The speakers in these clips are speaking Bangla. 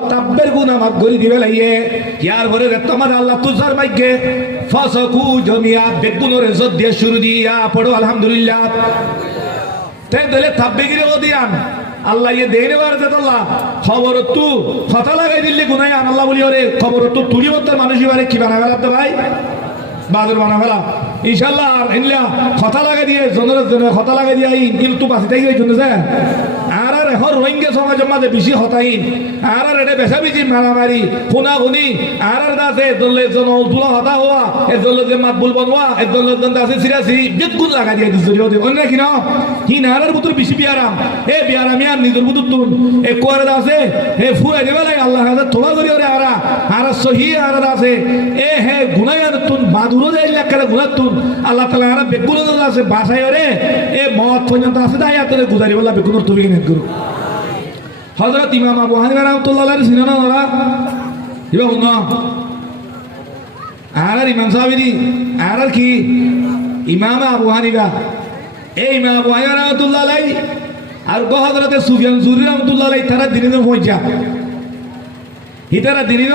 তাব্বের গুনাহ মাফ করে দিবে লাইয়ে ইয়ার পরে তোমার আল্লাহ তুজার মাইকে ফাসাকু জমিয়া বেগুনের ইজ্জত দিয়ে শুরু দিয়া পড়ো আলহামদুলিল্লাহ। তাই দলে তাব্বে গিরে ওদিয়ান আল্লাহ ইয়ে দেনে বার আল্লাহ খবর তু কথা লাগাই দিলে গুনাহ আন আল্লাহ বলি ওরে খবর তু তুলি মত মানুষ বারে কি বানা ফেলা তো ভাই বাদর বানা ফেলা ইনশাআল্লাহ আর ইনলা কথা লাগাই দিয়ে জনরের জন্য কথা লাগাই দিয়ে কিন্তু বাসি তাই হইছ না আর আর এখন রোহিঙ্গা সমাজের মাঝে বেশি হতাইন আর আর এটা বেশা বেশি মারামারি খুনা খুনি আর আর দাসে দলে জন তুলা হতা হওয়া এ দলে যে মাতবুল বনওয়া এ দলে জন দাসে সিরাসি বেগুন লাগা দিয়ে দিছ যদি অন্য কি না হি নারার বুতর বেশি বিয়ারাম এ বিয়ারাম ইয়ার নিজের বুতর তুন এ কোয়ার দাসে এ ফুরা দেবা লাগে আল্লাহ হাতে তোলা করি ওরে আরা আর সহি আর দাসে এ হে গুনায়ার তুন বাদুরো দেই লাকারে গুনাত তুন আল্লাহ তাআলা আর বেগুন দাসে বাসায় ওরে এ মত পর্যন্ত আছে দাই আতরে গুজারি বলা বেগুন তুবি কিনে গুরু হযরত ইমাম আবু হানিফা রাহমাতুল্লাহ আলাইহি সিনানা ওরা ইবা হুনা আর ইমাম সাহেবী আর কি ইমাম আবু হানিফা এই ইমাম আবু হানিফা রাহমাতুল্লাহ আলাইহি আর হযরত সুফিয়ান সুরি রাহমাতুল্লাহ আলাইহি তারা দিনে পৌঁছা হিতারা দিনে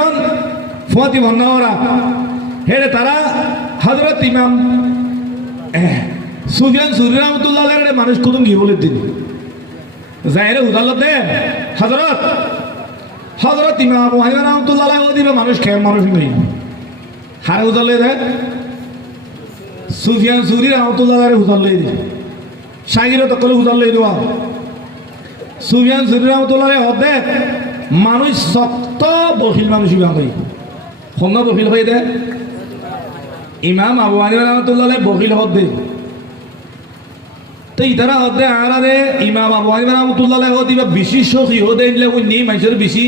ফতি বন্নাওরা হেরে তারা হযরত ইমাম সুফিয়ান সুরি রাহমাতুল্লাহ আলাইহি মানুষ কুতুম কি বলে দিন জাহেরে উদালত দে হযরত ইমাম আবু হানিফা রাহমাতুল্লাহ আলাইহি ওদিবে মানুষ খেয়ে মানুষ নেই হারে উদালে দে সুফিয়ান সুরি রাহমাতুল্লাহ আলাইহি উদালে দে শাগিরে তো কলে উদালে দেওয়া সুফিয়ান সুরি রাহমাতুল্লাহ আলাইহি হদে মানুষ শক্ত বখিল মানুষ বানাই কোন বখিল হই দে ইমাম আবু হানিফা রাহমাতুল্লাহ আলাইহি বখিল হদে তো ইতারা হতে আরারে ইমাম আবু হানিফা রাহমাতুল্লাহ আলাইহি হদিবা বেশি শখী হদে ইনলে উনি মানুষের বেশি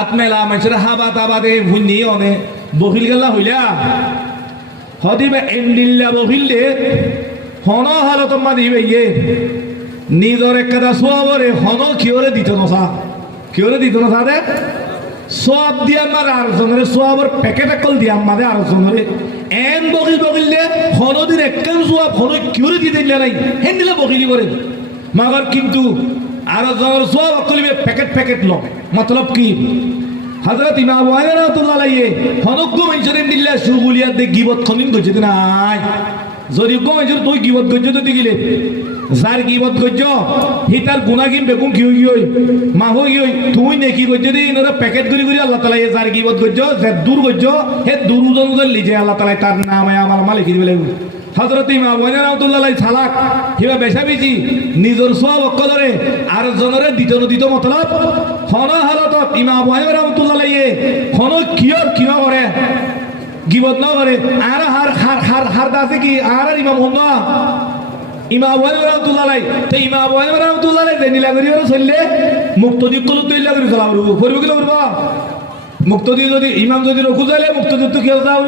আত্মেলা মানুষের হাবা তাবাদে উনি অনে বহিল গেলা হইলা হদিবা এন্ডিল্লা বহিলে হন হালত মা দিবে ইয়ে নিজর একটা সোয়াবরে হন কিওরে দিত না দে সব দিয়া মার আর জনরে সোয়াবর প্যাকেট কল দিয়া মাদে আর জনরে এন বগিলে হনদিন একখান সোয়াব হন কিওরে দি দিলে নাই হেন্দিলে বগিলি করে মাগার কিন্তু আর জনর সোয়াব কলিবে প্যাকেট ল মতলব কি হযরত ইমাম আবু হানিফা রাহমাতুল্লাহ আলাইহি হনগ্য মানুষের দিল্লা সুগুলিয়া দে গিবত খমিন গজে নাই যদি গো মানুষের তুই গিবত গজে তো দিগিলে যার গিবত গজ্জ হি তার গুনাহ কিন বেগুন কি হই মা হই তুই নেকি গজ্জ দি ইনরা প্যাকেট করি আল্লাহ তাআলা এ যার গিবত গজ্জ যে দূর গজ্জ হে দূরজন গলি যে আল্লাহ তাআলা তার নামে আমার মালিক দিবে লাগবে হযরত ইমাম আবু হানিফা রাহমাতুল্লাহ আলাইহি সালাক হিবা বেশাবিজি নিজের সওয়াব অকলরে আর জনরে দিত মতলব হন হালত ইমাম আবু হানিফা রাহমাতুল্লাহ আলাইহি হন কিয় করে গিবত না করে আর হার দাসে কি আর ইমাম হুন্না ইমাম আবু হানিফা রাহমাতুল্লাহ আলাইহি তে ইমাম আবু হানিফা রাহমাতুল্লাহ আলাইহি জেনিলা করি ওর চললে মুক্তদি কল তৈলা করি চলাব করব কি করব মুক্তদি যদি ইমাম যদি রকু যাইলে মুক্তদি তো কি যাওব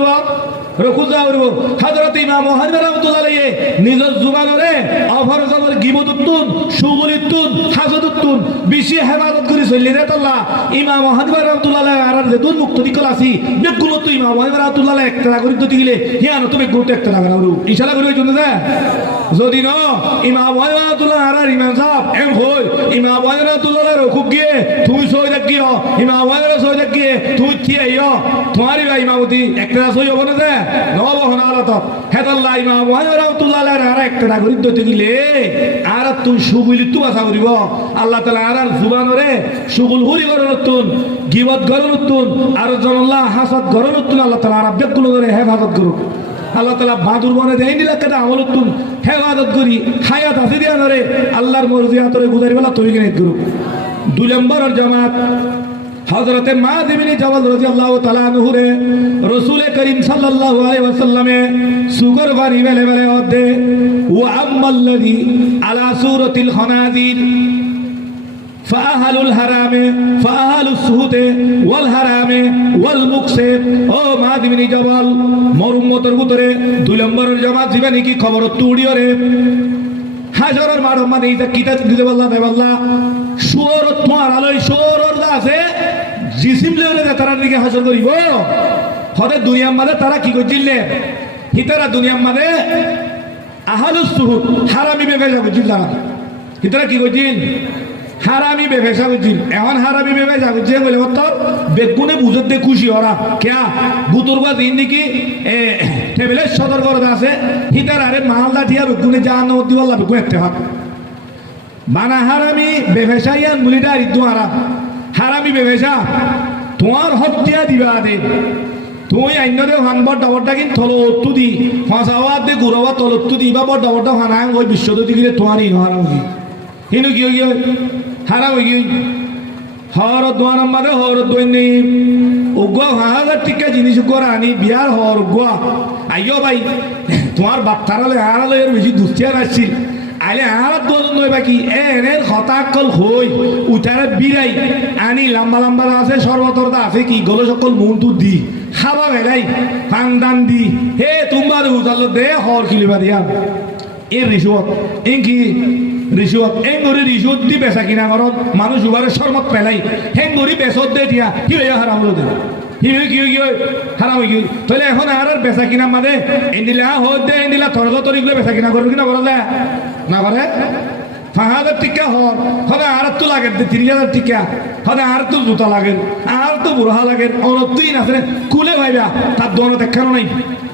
রকু যাওব হযরত ইমাম আবু হানিফা রাহমাতুল্লাহ আলাইহি নিজের জুবানরে অফরজর গিবততুন সুগুলিতুন হাসদতুন বেশি হেফাজত করি চললি রে আল্লাহ ইমাম আবু হানিফা রাহমাতুল্লাহ আলাইহি আর যে দুন মুক্তদি কল আসি বেগুলো তো ইমাম আবু হানিফা রাহমাতুল্লাহ আলাইহি একটা করি তো দিলে হিয়ান তুমি গুট একটা লাগানো ইশারা করি জন্য যা যদি ন ইমাম আবু হানিফা রাহমাতুল্লাহ আর ইমাম সাহেব এম হই ইমাম আবু হানিফা রাহমাতুল্লাহ রকুব গিয়ে তুই সই দেখিও ইমাম আবু হানিফা সই দেখিয়ে তুই কি আইও তোমারই ভাই ইমামতি একটা সই হবে না যে নব হনালত হেদাল্লাহ ইমাম আবু হানিফা রাহমাতুল্লাহ আর একটা করি তো দিলে আর তুই সুগুলি তু আশা করিব আল্লাহ তাআলা আর জুবানরে সুগুল হুরি করনতুন গিবত করনতুন আর জনাল্লাহ হাসাদ করনতুন আল্লাহ তাআলা আর বেগুলো করে হেফাজত করুক আল্লাহ তাআলা বাদুর বনে দেই নিলা কাটা আমলতুন হেফাজত করি হায়াত আছে দিয়া নরে আল্লাহর মর্জি আতরে গুজারি বলা তুই কিনে গুরু দুই নম্বরের জামাত হযরতে মুআয ইবনে জাবাল রাদিয়াল্লাহু তাআলা আনহু রে রাসূল করিম সাল্লাল্লাহু আলাইহি ওয়াসাল্লামে সুগর বাড়ি বেলে ওদে ওয়া আম্মাল্লাযী আলা সূরাতিল খানাযির ফাআহালুল হারামে ফাআহালুস সুহুতে ওয়াল হারামে ওয়াল মুকসিব ও মুআয ইবনে জাবাল মরুম্মতর ভিতরে দুই নম্বরের জামাত জীবনে কি খবর তুড়িও রে হাজারের মার মানে এটা কিতাব দিতে বললা দেবল্লা সুর তোমার আলোয় সুরর আছে জিসিম লেরে তারা দিকে হাসর করিব হতে দুনিয়ার মাঝে তারা কি করছিলে হিতারা দুনিয়ার মাঝে আহালুস সুহুদ হারামি বেগে যাবে জিল্লা হিতারা কি করছিল হারামি বেফেসা বুঝিল এখন হারামি বেফেসা বুঝিয়ে বলে তোর বেগুনে বুঝতে খুশি ওরা কেয়া বুতুরবা দিন নাকি টেবিলের সদর করতে আছে হিতার আরে মালদা ঠিয়া বেগুনে যা ন দিওয়াল্লা বেগুন এতে হাত বানা হারামি বেফেসা ইয়ান মুলিটা রিদ্দু হারামি বেফেসা তোমার হত্যা দিবা দে তুই আইনরে হানবর ডবরটা কিন্তু থলত্তু দি ফাঁসাওয়ার দে গুরবা তলত্তু দি বা বড় ডবরটা হানা ওই বিশ্বদতি গিলে তোমার ইনো হারাম কি হিনু কি হই হারাম হই কি হর দোয়ান আমাদের হর দোয়ান নেই উগুয়া হাজার টিকা জিনিস করে আনি বিয়ার হর উগুয়া আইও ভাই তোমার বাচ্চারালে হারালে এর বেশি দুষ্টিয়ার আসছিল আইলে আর দোল নয় বাকি এর হতাকল হই উঠারে বিরাই আনি লম্বা লম্বা আছে সর্বতরতা আছে কি গলো সকল মনটু দি খাবা বেলাই ফান্দান দি হে তোমার উজাল দে হর খিলিবা দিয়া এ রিসুয়াত এ কি রিসুয়াত এই গরি রিসুয়াত দি বেচা কিনা ঘরত মানুষ উবারে শরমত পেলাই হেং গরি বেচত দে দিয়া কি হইয়া হারাম হলো দে কি হারাম হই কি তাহলে এখন আর বেচা কিনা মাদে এন্ডিলা হদ দে এন্ডিলা তর্ক তরিকলে বেচা কিনা করবে কিনা বলা যায় না করে 5,000 টিকা হর হলে আর তো লাগে 3,000 টিকা হলে আর তো জুতা লাগে আর তো বুড়া লাগে অনতুই না কুলে ভাইবা তার দোনো দেখানো নাই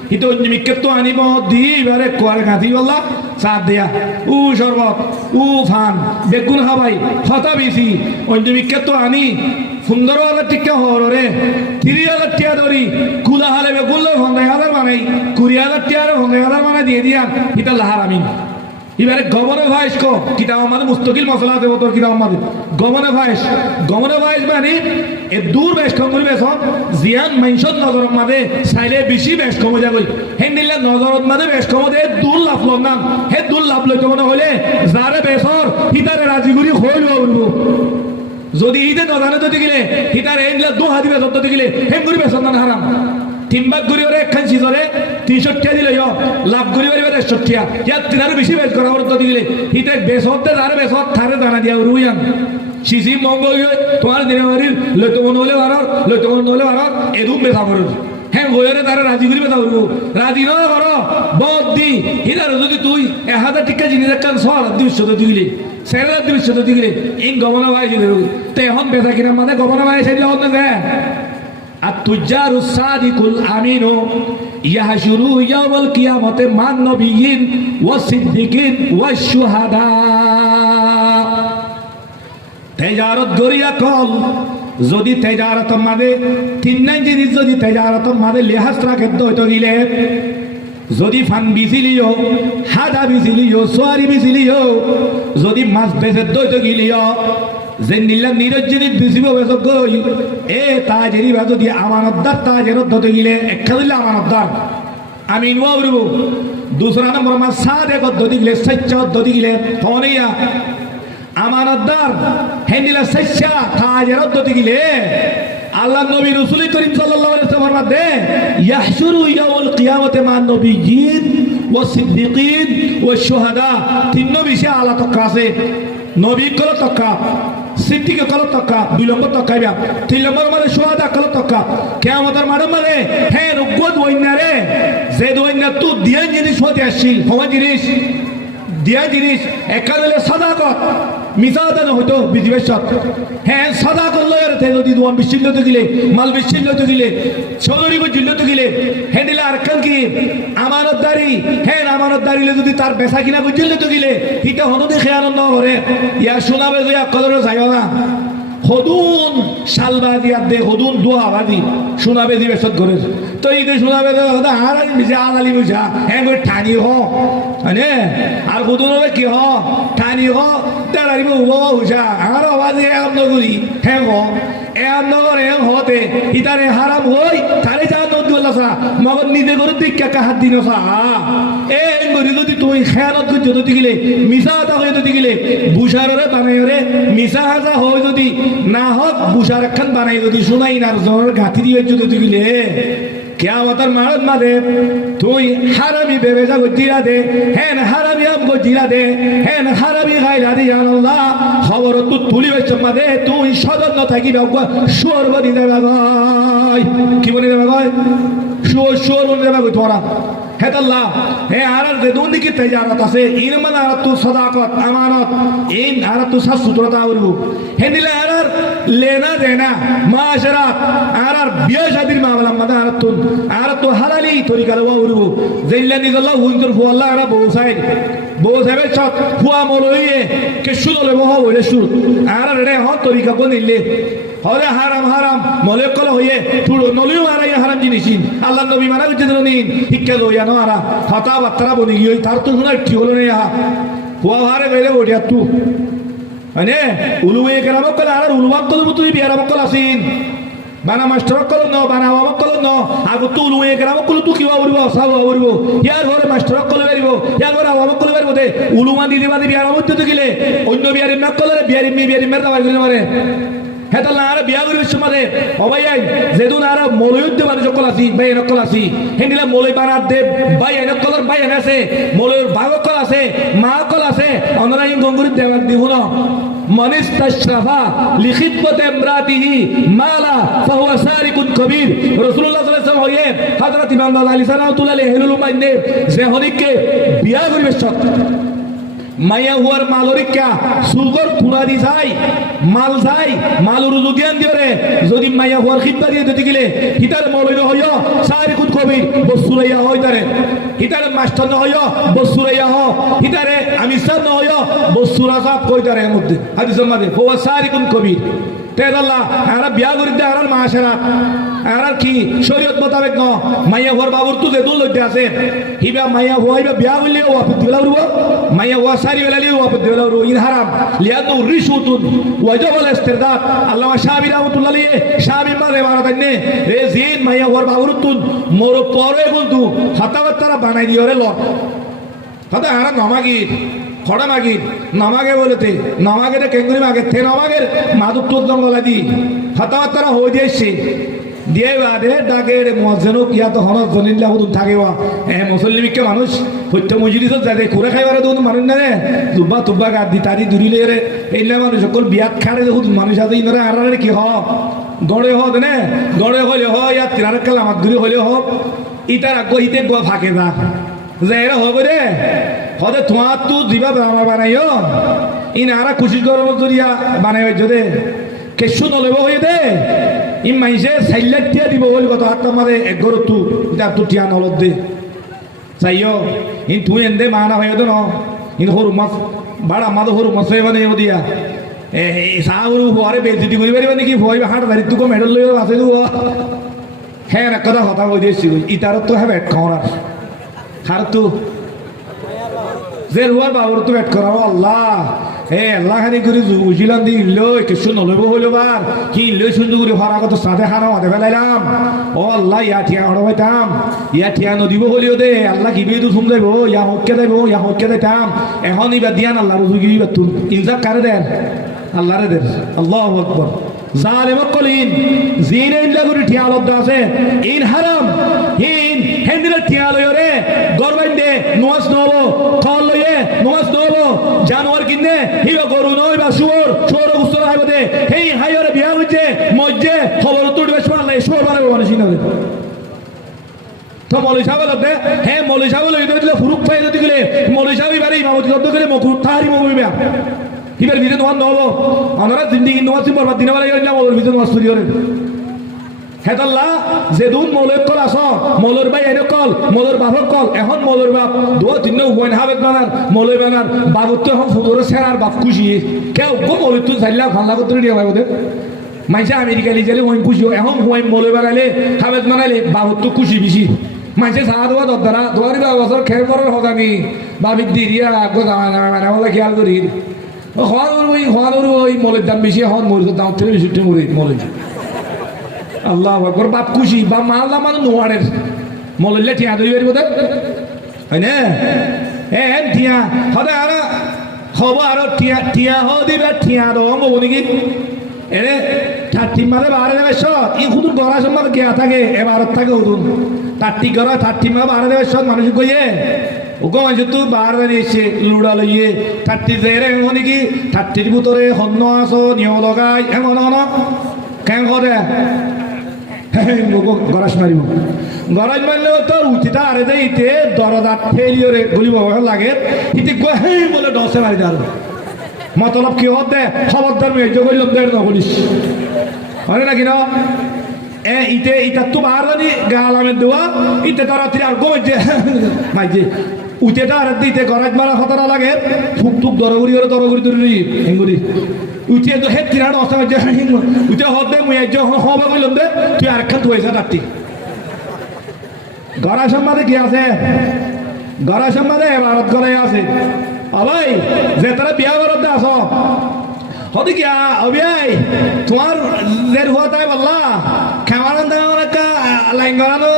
কিন্তু নিমিকে তো আনিব দি এবারে কোয়ার গাঁথি বললা চা দিয়া উ শরবত উ ফান বেগুন খাবাই হতা বেশি অন্যমিকে তো আনি 15,000 টিকা হরে 3,000 টিকা ধরি কুলা হালে বেগুন 15,000 বানাই 20,000 টিকা 15,000 বানাই দিয়ে দিয়া এটা লাহার আমি এবারে গমনে ভাইস কো কিতাব আমাদের মুস্তকিল মশলা দেব তোর কিতাব আমাদের গমনে ভাইস মানে এ দূর বেশ কম করি বেশ জিয়ান মেনশন নজর মাদে সাইলে বেশি বেশ কম যাবে হেন্দিল্লা নজর মাদে বেশ কম দে দূর লাভ লম না হে দূর লাভ লইতে মনে হলে যারে বেসর হিতারে রাজিগুড়ি হইল বলবো যদি ইদে নজানে তো দিলে হিতারে এন্ডলা দু হাদি বেসর তো দিলে হেঙ্গুরি বেসর না হারাম তিনবাগ ঘুরি ওরে একখান সিজরে 63 দিলে লাভ ঘুরি ওরে 61 ইয়া তিনারে বেশি বেশ করা ওর তো দিলে হিতে বেসরতে যারে বেসর থারে দানা দিয়া রুইয়ান সিসি মঙ্গ তোমার দিনে বাড়ি লইতে মন হলে বারর লইতে মন হলে বারর এদুম বেসা করো হ্যাঁ গোয়েরে তারা রাজি করি বেসা করবো রাজি না করো বদ দি হিতার যদি তুই 1,000 টিকা জিনিস একখান 6,200 দিলে 4,200 দিলে ইন গমনা ভাই দিলে তো এখন বেসা কিনা মানে গমনা ভাই সাইলে হন না যায় التجار الصادق الأمين يحشروا يوم القيامة مع النبيين والصديقين والشهداء তেজারত গরিয়া কল যদি তেজারত মাদে তিন নাই জিনিস যদি তেজারত মাদে লেহাজ রাখে দইতো গিলে যদি ফান বিছিলিও হাদা বিছিলিও সোয়ারি বিছিলিও যদি মাছ বেচে দইতো গিলিও জেনিলা নিরজ্জনি বিছিব বেচক গই এ তাজেরি বাদো দি আমানতদার তাজেরত দতে গিলে একটা দিলে আমানতদার আমি ইনওয়া বলবো दूसरा नंबर में सादे को दो दिगले सच्चा दो दिगले थोनिया আমানতদার হেন্ডিলা সচ্চা তাজেরত দো দিগলে আল্লাহ নবী রাসূল করিম সাল্লাল্লাহু আলাইহি ওয়াসাল্লাম ফরমাতে ইয়াহশুরু ইয়াউল কিয়ামতে মান নবিয়্যিন ওয়া সিদ্দিকিন ওয়া শুহাদা তিন নবী সে আলা তকাসে নবী কল তকা সিদ্দিক কল তকা দুই নম্বর তকাইবা তিন নম্বর মানে শুহাদা কল তকা কিয়ামতের মাঠে মানে হে রুগত ওইনারে যে দইনা তু দিয়া জিনিস হতে আসিল হওয়া জিনিস দিয়া জিনিস একালে সাদাকত মিসাদান হইতো বিধিবেশত হ্যাঁ সাদাকত লয়ের তে যদি দোয়ান বিশিল্য গিলে মাল বিশিল্য গিলে চৌধুরী গো জিল্ল গিলে হেন্ডিলা আরকান কি আমানতদারি হ্যাঁ আমানতদারিলে যদি তার বেচা কিনা গো জিল্ল গিলে হিটা হনো দেখে আনন্দ করে ইয়া শোনাবে যে কদর যাইও না হদুন শালবাজি আদে হদুন দোয়া বাজি শোনাবে দি বেশত করে তো এই যে শোনাবে দাদা আর বিজা আলালি বুঝা হ্যাঁ গো ঠানি হ মানে আর হদুন কি হ ঠানি হ দাঁড়াইব বুঝা আর আওয়াজে আমনগরি হ্যাঁ গো এ আমনগর এ হতে ইতারে হারাম হই তারে যা নদুল্লাহ মগর নিজে করে দিক্কা কাহাত দিন সা এ গরি যদি তুই খেয়ালত করে যদি গিলে মিছা আতা হয়ে যদি গিলে বুঝারে বানাইরে মিছা হাজা হয় যদি না হোক বুঝার খান বানাই যদি শোনাই না জ্বর গাঁথি দিয়ে যদি গিলে কিয়ামতের মারত মাদে তুই হারামি বেবে যা গজিরা দে হেন হারামি আম গজিরা দে হেন হারামি গাইলা দি আল্লাহ খবর তু তুলিবে মাদে তুই সদন্য থাকি বাবা সুর বনি দেবা গয় কি বনি দেবা গয় সুর বনি দেবা গয় তোরা হেতাল্লাহ হে আর যেদুন দিকে তেজারত আছে ইনমান আর তু সদাকত আমানত ইন আর তু সাসুতরতা উরবু হেদিলে আর লেনা দেনা মাশরাত আর বিয়ে শাদির মামলা মাদা আর তু হালালি তরিকার ওয়া উরবু যেইলা নিগল্লাহ হুইন্তর ফুয়াল্লাহ আর বউ সাহেবের চত ফুয়া মলইয়ে কে সুদলে বহ বলে সুদ আর রে হ তরিকা কোন নিলে হরে হারাম হারাম মলে কল হইয়ে তুলো নলিও আর হারাম জিনিসিন আল্লাহ নবী মারা গেছে নিন শিক্ষা লইয়া নো আরা কথা বার্তা বনি গিয়ে তার তো শোনা ঠিক হলো না ইহা ফুয়া হারে গেলে ওটিয়া তু মানে উলুয়ে কেরাম কল আর উলুবাক কল তুই বিয়ারাম কল আসিন বানা মাস্টার কল ন বানা আমক কল ন আগু তু উলুয়ে কেরাম কল তু কিবা উড়ব সাউ উড়ব ইয়ার ঘরে মাস্টার কল বেরিব ইয়ার ঘরে আমক কল বেরিব দে উলুমা দিদি বাদি বিয়ারাম তো গিলে অন্য বিয়ারিম না কল বিয়ারিম মের দাওয়াই গিলে মারে হেতাল্লা আর বিয়া করিবে সমাজে অবাই যেদুন আর মলয়ুদ্ধ মানুষ সকল আছি ভাই নকল আছি হেনিলা মলয় বানার দেব ভাই নকলর ভাই আছে মলয়র ভাগকল আছে মা কল আছে অনরা ইন গঙ্গুরি দেওয়ার দিব না মনিস তাশরাফা লিখিতমত ইমরাতিহি মালা ফাহুয়া সারিকুন কবীর রাসূলুল্লাহ সাল্লাল্লাহু আলাইহি ওয়াসাল্লাম হয়ে হযরত ইমাম আলী সালাতুল্লাহ আলাইহি মাইনে যে হরিকে বিয়া করিবে সত মাইয়া হুয়ার মালরিকা সুগর কুনারি যায় মাল যায় মালুর যুগিয়ান দিরে যদি মাইয়া হুয়ার খিদবা দিয়ে দিতে গেলে হিতার মৌলবি হইয় সারি কুত কবির বসুরাইয়া হয় তারে হিতার মাস্টার ন হইয় বসুরাইয়া হ হিতারে আমিসার ন হইয় বসুরা সাপ কই তারে এর মধ্যে হাদিসের মধ্যে হুয়া সারি কুত কবির তেদাল্লাহ আর বিয়া করিতে আর মাশারা আর কি শরীয়ত মোতাবেক ন মাইয়া হুয়ার বাবুর তো যেদুল লইতে আছে হিবা মাইয়া হুয়াইবা বিয়া হইলে ও আপত্তি দিলা উরব মাইয়া হুয়া সারি বেলালি ও আপত্তি দিলা উরব ইন হারাম লিয়াদু রিশুতুন ওয়াজাবাল ইস্তিরদাদ আল্লামা শাবি রাহমাতুল্লাহ আলাইহি শাবি মারে মারাদান্নে রে জিন মাইয়া হুয়ার বাবুর তুন মোর পরে বলতু হাতাবাত তারা বানাই দিও রে ল কথা আর নমাগি খড়া মাগি নমাগে বলেতে নমাগে কেঙ্গুরি মাগে থে নমাগের মাদুক তোর জঙ্গলা দি হাতাবাত তারা হয়ে দিয়েছে দিয়ে বাদে ডাকে মজেনো কিয়া তো হন জনিল্লা হুদুন থাকেবা মুসলিমিকে মানুষ সত্য মজুরিত যাতে ঘুরে খাইবারে দুন মানুষ না রে দুব্বা তুব্বা গাদ দি তারি দূরিলে রে এইলে মানুষ সকল বিয়াত খাড়ে দেখুন মানুষ আছে ইনরা আর কি হ গড়ে হ দেনে গড়ে হলে হ ইয়াত তিরার কাল আমার দূরে হলে হ ইটার আগ্য হিতে গোয়া ফাঁকে যা যে এরা হবে রে হদে তোমার তো দিবা বানাইও ইন আরা খুশি গরম জরিয়া বানাই যদি কেশু নলেব হয়ে দে ই মাইসে সাইলার টিয়া দিব বলি কত হাত মারে এক ঘর তু এটা তু টিয়া নলত দে চাইও ইন তুই এনে মানা হয়ে দে ন ইন সরু মাছ বাড়া মাদ সরু মাছ মানে দিয়া চাউল হরে বেজিটি করি পারিবা নাকি ভয় হাট ধারি তোকে মেডেল লই আছে হ্যাঁ এক কথা কথা কই দিয়েছি ইটার তো হ্যাঁ ব্যাট খাওয়ার হার তো যে রুয়ার বাবুর তো ব্যাট করাবো আল্লাহ হে আল্লাহ খানি করে উজিলাম দি লই কিছু নলইব হইল বার কি লই সুন্দর করে হরা কত সাথে খানো হাতে ফেলাইলাম ও আল্লাহ ইয়া ঠিয়া হড়বাইতাম ইয়া ঠিয়া নদীব হলিও দে আল্লাহ কিবি তো শুন যাইব ইয়া হকে যাইতাম এখন ইবা দিয়ান আল্লাহ রুজুগি তুন ইনজাক কারে দেন আল্লাহ রে দেন আল্লাহু আকবার জালেমক কলিন জিনে ইল্লা করে ঠিয়া লব্দ আছে ইন হারাম ইন হেন্দিলে ঠিয়া লইও রে গরবাইন দে নোয়াজ নবো কল লইয়ে নোয়াজ নবো জানোয়ার কিনে হিবা গরু নয় বা শুয়োর গুস্তর হাইব দে হেই হাইরে বিয়া হইছে মজ্জে খবর তো দিবে শুনলে শুয়োর বানাবে মানুষ না তো মৌলী সাহেব দে হে মৌলী সাহেব লই দিলে ফুরুক পাই যদি গেলে মৌলী সাহেব বাড়ি ইমামতি করতে গেলে মকুর তাহারি মবিবা হিবার ভিতরে নোয়াজ নবো আমরা জিন্দিগি নোয়াজ বরবাদ দিনে বেলা গেলাম ওর ভিতরে নোয়াজ তৈরি করে হেতাল্লাহ যেদুন মৌলের কল আস মৌলের ভাই এনে কল মৌলের বাপক কল এখন মৌলের বাপ দু তিন উভয় হাবেদ বানার মৌলের বানার বাবুর তো এখন ফুটরে সেরার বাপ খুশি কেউ গো মৌলের তো চাইলা ভাল্লা করতে নিয়ে ভাই ওদের মাইসা আমেরিকা লিজালে ওই খুশি এখন হুয়াই মৌলে বানাইলে হাবেদ বানাইলে বাবুর তো খুশি বেশি মাইসে চাহা দেওয়া দরদারা দোয়ারি দা বছর খেয়ে করার হতামি বাবিক দিরিয়া আগো মানে বলে খেয়াল করি হওয়ার ওই মৌলের দাম বেশি এখন মরির দাম থেকে বেশি মরি মৌলের আল্লাহ আকবার বাপ খুশি বা মাল্লা মানে নোয়ারের মললে ঠিয়া ধরি পারিব দে হয় না ঠিয়া হদে আর হব আর ঠিয়া হ দিবে ঠিয়া দম হব নাকি এনে থার্টি মালে বারে দেবে সব ই শুধু গড়া সম্মান গিয়া থাকে এবারত থাকে শুধু থার্টি গড়া থার্টি মা বারে দেবে সব মানুষ কইয়ে ওকে মানুষ তো বার দিয়েছে লুড়া লইয়ে থার্টি জেরে এমন নাকি থার্টির ভিতরে হন্য আস নিয় লগাই এমন কেন করে গরাস মারিব গরজ মারলে তোর উচিত আরে যে ইতে দরদার ফেলিওরে গুলি বাবা লাগে ইতে গোহে বলে ডসে মারি দাঁড় মতলব কি হতে খবরদার মেয়ে করলাম দেড় নকলিস হয় নাকি না ইতে ইটা তো আর জানি গালামের দেওয়া ইতে তারা তিন আর গোমে মাইছে উইতেটা আর দিতে গরজ মারা খতরা লাগে ফুক টুক দরগুড়ি করে দরগুড়ি দরি হেঙ্গুড়ি উঠে তো হে তিরাট অস্ত উঠে হতে মুই হবা কইলাম দে তুই আরেকখান তুইছা রাত্রি গড়া সম্বাদে কি আছে গড়া সম্বাদে ভারত গড়াই আছে ভাই যে তারা বিয়া করতে আস হতে কি অবিয়াই তোমার জের হুয়া তাই বললা ক্যামেরা দেওয়ার একটা লাইন করানো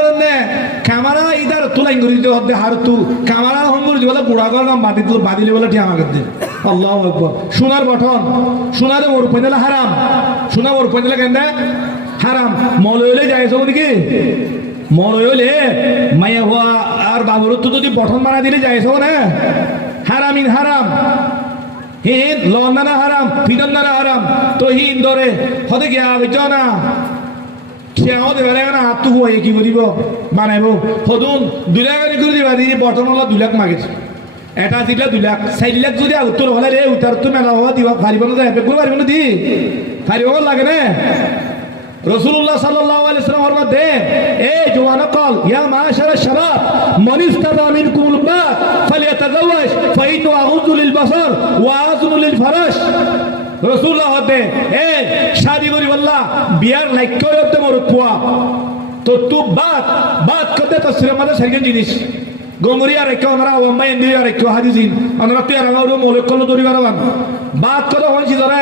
ক্যামেরা ইদার তু লাইন করে দিতে হতে হার তু ক্যামেরা হন করে দিবলে বুড়া কর বাদি তুল বাদিলে বলে ঠিক আমাকে দে আল্লাহ আকবার সোনার গঠন সোনারে মোর পয়লা হারাম সোনা মোর পয়লা কেন হারাম মলইলে যাইছ ওদিকে মলইলে মায়া হওয়া আর বাবুর তো যদি গঠন মারা দিলে যাইছ না হারামিন হারাম হিন লন্ডানা হারাম ফিদন্দানা হারাম তো হিন ধরে হতে গিয়া না সে আমাদের বেলায় না হাত টুকু কি করিব বানাইব হতুন 2 লাখ করে দিবা দিয়ে বর্তমান হলো 2 লাখ মাগেছে এটা দিলে 2 লাখ 4 লাখ যদি উত্তর হলে রে উত্তর তো মেলা হওয়া দিবা পারিব না যাবে কোনো পারিব না দি পারিব লাগে না রাসূলুল্লাহ সাল্লাল্লাহু আলাইহি ওয়াসাল্লাম ফরমাতে এই জওয়ানা কল ইয়া মাশারা শাবাব মান ইস্তাদা মিনকুমুল বাত ফালিয়াতাজাওয়াজ ফাইনু আউযু লিল বাসার ওয়া আযুনু লিল ফারাশ রাসূলুল্লাহ হতে এই শাদি করি বললা বিয়ার লাইক হতে মোর পুয়া তো তু বাত বাত কতে তাফসীরের মধ্যে সারিগেন জিনিস গমরি আর একো আমরা ওম্মাই এন্দি আর একো হাদিসিন আমরা তে রাঙাউরো মোলেকল দরি গারাবান বাত কত হইছি ধরে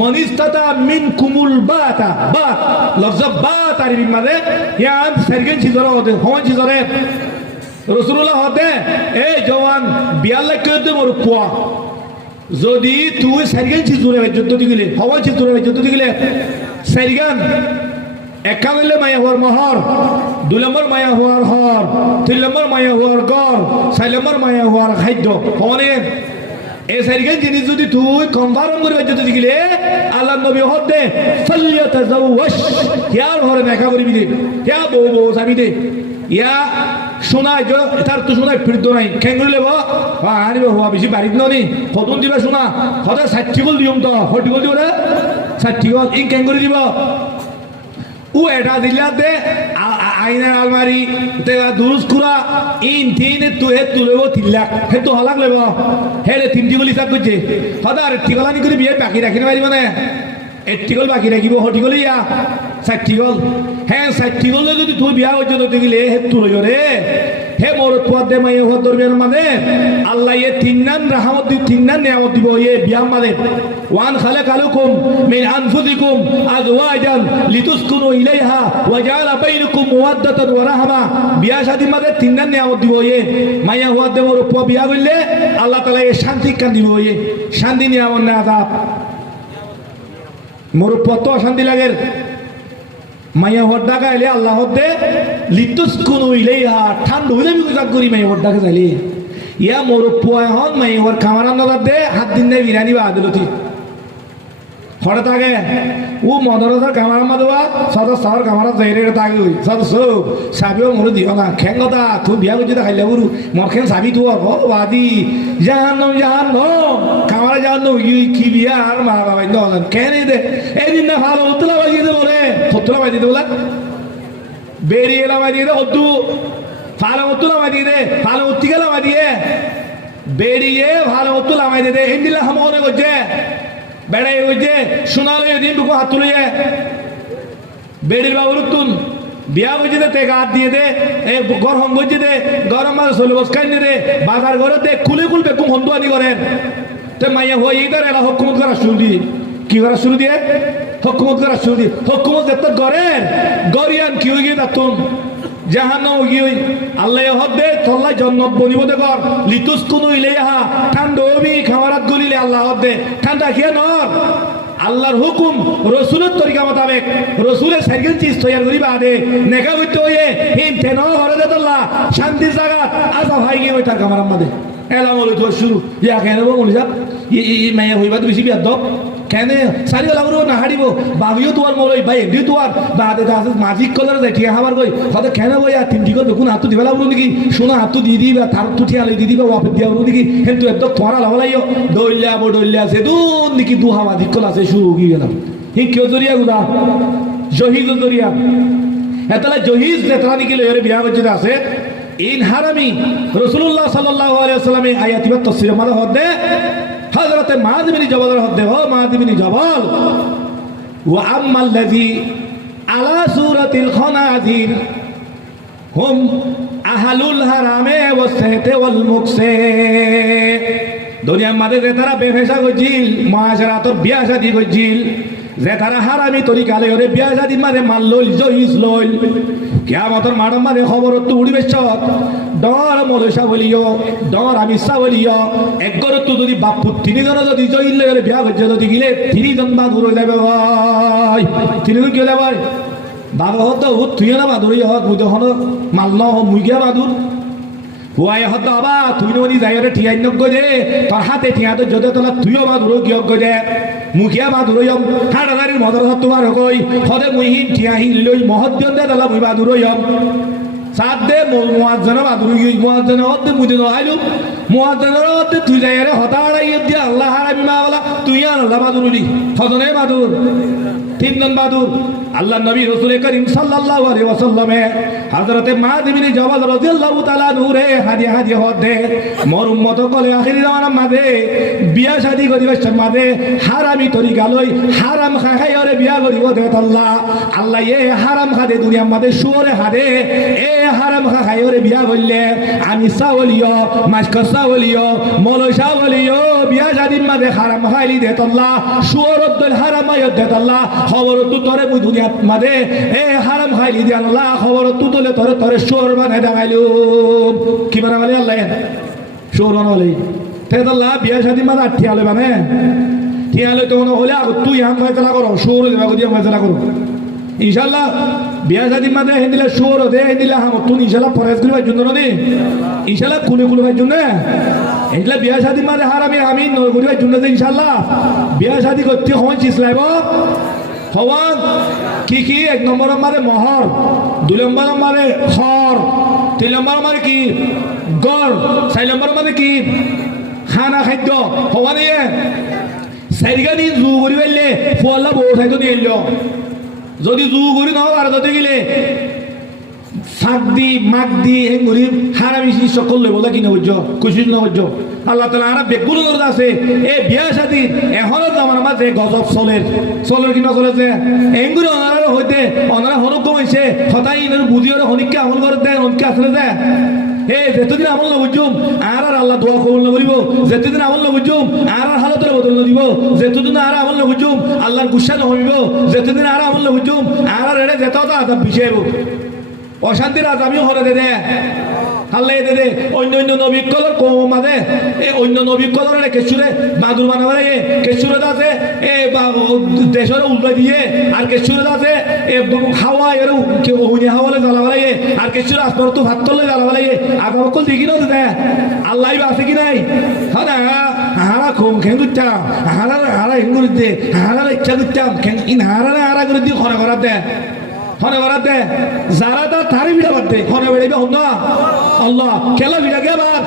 মনিস্তাতা মিন কুমুল বাতা বাত লফজ বাত আরবি মানে ইয়ান সারিগেন চিজরা হতে হইছি ধরে রাসূলুল্লাহ হতে এই জওয়ান বিয়ার লাইক হতে মোর পুয়া যদি তুই সারিগান চিজুরে যুদ্ধ দিগিলে হওয়া চিজুরে যুদ্ধ দিগিলে সারিগান একালে মায়া হওয়ার মহর 2 নম্বর মায়া হওয়ার হর 3 নম্বর মায়া হওয়ার গর 4 নম্বর মায়া হওয়ার খাদ্য হনে এই সারিগান জিনিস যদি তুই কনফার্ম করে যুদ্ধ দিগিলে আল্লাহ নবী হতে ফালিয়াতাজাওয়াজ ইয়ার হরে দেখা করিবি দে ইয়া বউ বউ সাবি দে ইয়া শোনায় তার তো শোনায় ফিরত নাই খেঙ্গুলি লেব আনিব হওয়া বেশি বাড়িত ননি কতন দিবা শোনা সদায় 60 গল দিম তো 40 গল দিব রে 60 গল ই খেঙ্গুলি দিব ও এটা দিলাতে আইনার আলমারি তে দুরুস কুরা ইন তিনে তুহে তুলেব 3 লাখ হে তো হালাক লেব হেলে 3টি গলি হিসাব করছে সদায় আর ঠিকলানি করে বিয়ে বাকি রাখিনা পারিব না 80 গল বাকি রাখিব 40 গল ইয়া 60 গল হ্যাঁ 60 গল যদি তুই বিয়া পর্যন্ত দিলে হে তুলে রে হে মোর পদে মাই হ দরবিয়ার মানে আল্লাহ এ তিননান রাহমত দি তিননান নিয়ামত দিব এ বিয়া মানে ওয়ান খালাকালুকুম মিন আনফুসিকুম আজওয়াজান লিতুসকুনু ইলাইহা ওয়া জাআলা বাইনাকুম মাওয়াদ্দাতান ওয়া রাহমা বিয়া শাদী মানে তিননান নিয়ামত দিব এ মাইয়া হওয়া দে মোর প বিয়া কইলে আল্লাহ তাআলা এ শান্তি কান দিব এ শান্তি নিয়ামত না আযাব মোর পত শান্তি লাগে মাইয়া হওয়ার ডাকা এলে আল্লাহ হতে লিতুসকুনু ইলাইহা ঠান্ডা হইলে আমি গুজাক করি মাইয়া হওয়ার ডাকা যাইলে ইয়া মোর পোয়া হন মাইয়া হওয়ার খামারান নগর দে হাত দিন দে বিরানি বা আদিলতি হঠাৎ আগে ও মদরসার কামার মাদবা সদা সার কামার যাইরে তাগে হই সদ সব সাবিও মোর দিও না খেঙ্গতা তুই বিয়া বুঝি খাইলে বুরু মোর খেন সাবি তুই ও বাদি জাহান্ন কামার জাহান্ন কি বিয়া আর মা বাবা নলেন কেন দে এদিন না ভালো উতলা বাজিয়ে দে বলে ফতলা বাজিয়ে দে বলা বেরিয়ে এলা বাজিয়ে দে হদ্দু ভালো উতলা বাজিয়ে দে ভালো উত্তিগেলা বাজিয়ে বেরিয়ে ভালো উতলা বাজিয়ে দে হিন্দিলা হাম অনেক হচ্ছে বেড়াই হইছে শোনালে দিন বুকু হাত তুলে বেড়ির বাবুর তুন বিয়া বুঝে দে তে হাত দিয়ে দে এই গরম বুঝে দে গরম মাছ হলে বসকাই দে বাজার ঘরে দে খুলে খুলবে কুম হন্দুয়ানি করেন তো মাইয়া হয়ে এইটার এলা হকুমত করা শুরু দিয়ে কি করা শুরু দিয়ে হকুমত করা শুরু দিয়ে হকুমত এত করেন গরিয়ান কি হয়ে গিয়ে তাতুন জাহান্নাম গিয়ে আল্লাহ হদে তল্লাই জন্নত বনিব দে কর লিতুসকুনু ইলাইহা ঠান্ডা হবি খামারাত গলিলে আল্লাহ হদে ঠান্ডা খেয়ে নর আল্লাহর হুকুম রসুলের তরিকা মোতাবেক রসুলের সাইকেল চিজ তৈরি করিবা দে নেকা হইতে হইয়ে হিম তেন ঘরে দে তোল্লা শান্তির জায়গা আসা ভাই গিয়ে ওই তার খামারার মাঝে এলাম হলো তোর শুরু ইয়া কেন বলি যাব ই মাইয়া হইবা তো বেশি বিয়াদ কেন সারিও লাগলো না হারিব বাবিও তোমার মোর ভাই এমনি তোমার বাদে আছে মাঝিক কলার যায় ঠিক আমার কই হয়তো কেন বই আর তিনটি করে দেখুন হাত দিবে লাগলো নাকি শোনা হাত দিয়ে দিবা তার তো ঠিয়া লই দিবা ওয়াপে দিয়া বলো নাকি কিন্তু একদম তোমার লাগাইও দইল্লা আছে দুন নাকি দুহা মাঝিক কল আছে শুকি গেলাম হি কেউ জরিয়া গুদা জহিজ জরিয়া এতলা জহিজ যেতলা নাকি লইরে বিয়া করতে আছে ইন হারামি রাসূলুল্লাহ সাল্লাল্লাহু আলাইহি ওয়াসাল্লামে আয়াত বা তাফসীর মারা হদে হযরত মুআয বিন জবাল হদে ও মুআয বিন জবাল ওয়া আম্মাল্লাযী আলা সূরাতিল খানাযির হুম আহলুল হারামে ওয়াসসাইতে ওয়াল মুকসে দুনিয়ার মাঝে যে তারা বেফেসা গজিল মাশরাতর বিয়া শাদী গজিল যে তারা হারামি তরিকা লইরে বিয়া শাদী মাঝে মাল লইল জহিজ লইল কিয়ামতের মাঠের মাঝে খবর তো উড়িবে চত ডর মলসা বলিও ডর আমিষা বলিও একগর তো যদি বাপু তিনজন যদি জহিল লইরে বিয়া গজে যদি গিলে তিনজন বাদুর হয়ে যাবে ভাই তিনজন কি হলে ভাই বাবা হতো তুই না বাদুরই হত মুই তখন মাল ন মুই গিয়া বাদুর হুয়াই হতো আবা তুই ননি যাইরে ঠিয়াই নগ গজে তোর হাতে ঠিয়া তো যদি তোলা তুইও বাদুর কি হক গজে মুখিয়া বাদুরইম হাড়াদারির মদর হত তোমার কই হদে মুহিন ঠিয়া হিল লই মহদ্দন দে তোলা মুই বাদুরইম সাত দে মুয়াজ্জিন বাদুর গই মুয়াজ্জিন হতে মুদি ন আইলু মুয়াজ্জিন হতে তুই যাইরে হতা আড়াই দিয়া আল্লাহ হারামি মাওলা তুই আর আল্লাহ বাদুরলি হদনে বাদুর তিনজন বাদুর আল্লাহ নবী রাসূল করিম সাল্লাল্লাহু আলাইহি ওয়াসাল্লামে হযরত মুআয বিন জবাল রাদিয়াল্লাহু তাআলা নূরে হাদি হদে মোর উম্মত কলে আখিরি জামানার মাঝে বিয়া শাদী করিবে মাঝে হারামি তরিকা লই হারাম খাইরে বিয়া করিব দে আল্লাহ আল্লাহ এ হারাম খাদে দুনিয়ার মাঝে সুরে হাদে এ হারাম খাইরে বিয়া করলে আমি সাওলিও মাসকা সাওলিও মলয় সাওলিও বিয়া শাদীর মাঝে হারাম খাইলি দে আল্লাহ সুরত দল হারাম আয়ত দে আল্লাহ খবর তো তোরে মুই দুনিয়াত মাঝে এ হারাম খাইলি দে আল্লাহ খবর তো তোলে তোরে সুর বানাই দেখাইলু কি বানাইলি আল্লাহ সুর বানাইলি তে আল্লাহ বিয়া শাদীর মাঝে ঠিয়ালে মানে ঠিয়ালে তো হলে তুই হাম ফয়সালা করো সুর দেবা দিয়া ফয়সালা করো ইনশাআল্লাহ বিয়া শাদীর মাঝে হেদিলে সুর দে হেদিলে হাম তুই ইনশাআল্লাহ ফরজ করিবার জন্য ননি ইনশাআল্লাহ কুলে ভাই জন্য এগুলা বিয়া শাদীর মাঝে হারামি আমি নয় করিবার জন্য ইনশাআল্লাহ বিয়া শাদী করতে হয় চিসলাইব হওয়ান কি এক নম্বরের মারে মহর দুই নম্বরের মারে হর তিন নম্বরের মারে কি গড় চার নম্বরের মারে কি খানা খাদ্য হওয়া নিয়ে চারিগানি জু করি পারলে ফুয়াল্লা বউ খাইতো নিয়ে এলো যদি জু করি নহব আর যদি গেলে শাক দি মাক দি হেঙ্গুরি হারামি সকল লই বলে কিনে বুঝছো খুশি না বুঝছো আল্লাহ তাআলা আর বেগুন দরজা আছে এই বিয়া শাদী এখনো জামার মাঝে গজব চলের কি নচলেছে হেঙ্গুরি অনার হইতে অনারা হনক কমাইছে হতাই ইনের বুঝিও হনিককে আমল করে দেয় হনিককে আসলে দেয় যেতদিন আমল না বুঝুম আর আল্লাহ দোয়া কবুল না করিব যেতদিন আমল না বুঝুম আর হালতের বদল না দিব যেতদিন আর আমল না বুঝুম আল্লাহর গুসা না হইব যেতদিন আর আমল না বুঝুম আর এড়ে যেত আদাব বিষাইব অশান্তির আজামিও হলে দে আল্লাহ দে অন্য নবীকলর কম মাঝে অন্য নবীকলর কেচুরে বাদুর বানাবে লাগে কেচুরে আছে দেশের উল্টাই দিয়ে আর কেচুরে আছে হাওয়া এর হাওয়ালে জ্বালাবা লাগে আর কেচুরে আসবার তো ভাত তলে জ্বালাবা লাগে আগাম কল দেখি না দে আল্লাহ আছে কি নাই হ্যাঁ না হারা কম খেন করতাম হারা হেঙ্গুর দে হারা ইচ্ছা করতাম ইন হারা করে দিয়ে খরা করার দে হনে বরাতে যারা তা তারি বিড়া বাদে হনে বেড়াইবে হন না আল্লাহ খেলা বিড়া গে বার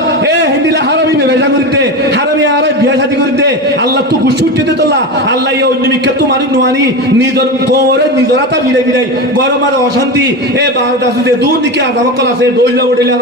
হিন্দিলা হারামি বেজা করিতে হারামি আরে বিয়া শাদী করিতে আল্লাহ তো গুছুটিতে তোলা আল্লাহ এই অন্য বিখ্যাত মারি নোয়ানি নিজর কোরে নিজরা তা বিড়াই গরম আর অশান্তি বারদাসিতে দূর দিকে আদাবকল আছে দইলা উঠেলে